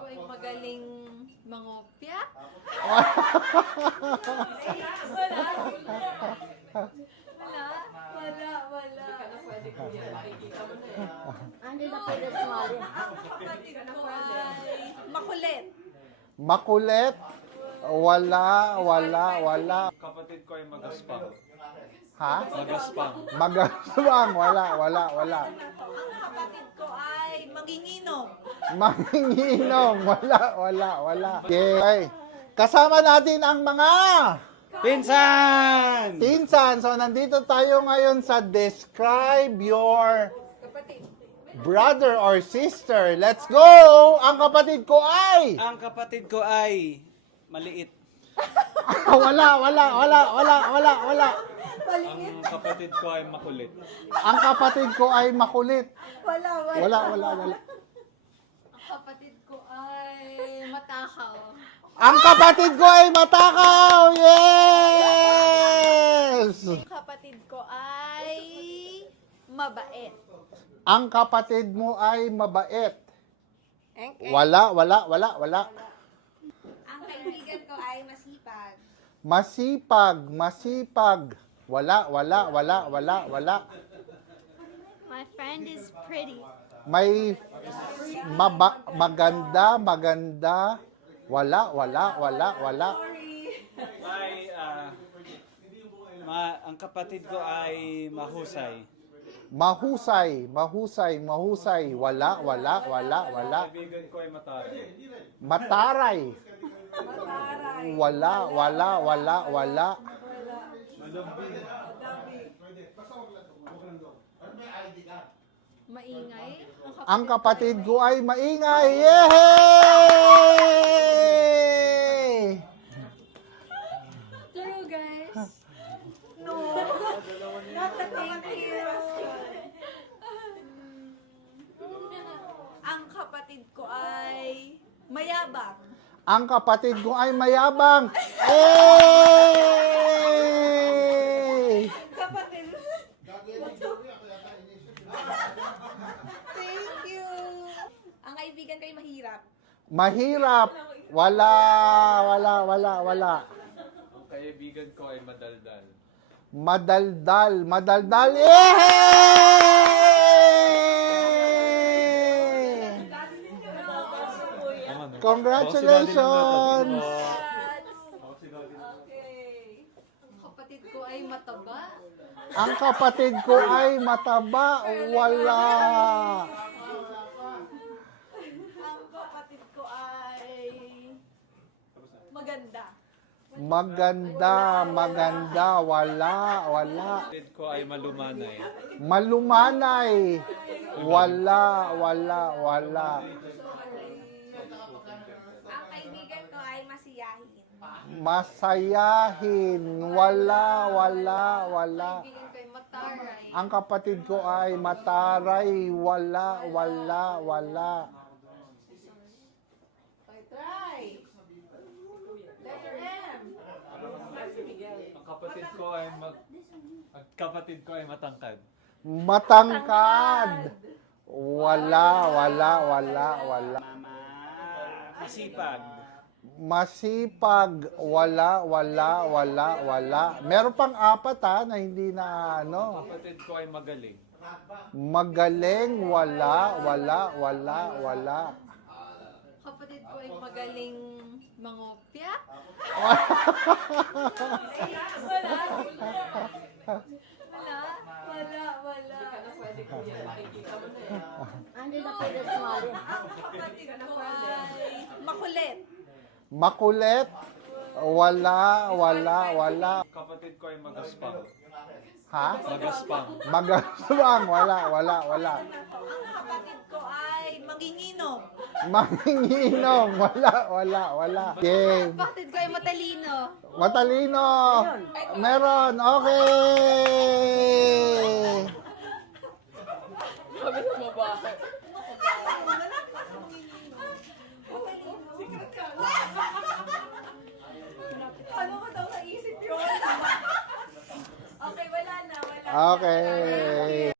ko ay magaling mangopya. Wala. Hindi na pwede sumali. Ang kapatid ko ay makulit. Makulit? Wala. Kapatid ko ay magaspang. Ha? Magaspang. Magaswang? Wala. Ang kapatid ko ay manginginom. Manginginom? Wala. Okay. Kasama natin ang mga Pinsan! pinsan. So, nandito tayo ngayon sa Describe Your Brother or Sister. Let's go! Ang kapatid ko ay... Ang kapatid ko ay maliit. Wala. Ang kapatid ko ay makulit. Ang kapatid ko ay makulit. Wala. Ang kapatid ko ay matakaw. Ang kapatid ko ay matakaw! Yes! Ang kapatid ko ay mabait. Ang kapatid mo ay mabait. Wala. Ang kaibigan ko ay masipag. Masipag. Wala. My friend is pretty. May maganda. Wala. Ay, ang kapatid ko ay mahusay. Mahusay. Wala. Kaibigan ko ay mataray. Mataray. Wala. Maingay. Ang kapatid ko ay maingay. Yay! True, guys. No. Thank you. Ang kapatid ko ay mayabang. Ang kapatid ko ay mayabang. Yay! Kapatid. Thank you. Ang kaibigan ko ay mahirap. Mahirap. Wala. Ang kaibigan ko ay madaldal. Madaldal. Yay! Congratulations! Okay. Ang kapatid ko ay mataba. Ang kapatid ko ay mataba. Wala. Ang kapatid ko ay maganda. Maganda. Wala. Kapatid ko ay malumanay. Malumanay. Wala. Ang kaibigan ko ay masiyahin. Masayahin. Wala. Kaibigan ko ay mataray. Ang kapatid ko ay mataray. Wala. Okay, try. Letter M. Ang kapatid ko ay matangkad. Matangkad. Wala. Masipag. Wala. Meron pang apat na hindi na ano. Kapatid ko ay magaling. Magaling. Wala. Kapatid ko ay magaling mangopya. Wala. Hindi na pwede sumali. Ang kapatid ko ay makulit. Makulit. Wala. Kapatid ko ay magaspang. Ha? Magaspang. Magaswang. Wala. Ang kapatid ko ay manginginom. Manginginom. Wala. Game. Ang kapatid ko ay matalino. Matalino. Meron. Okay. Ano ko daw naisip yun? Okay, wala na. Okay.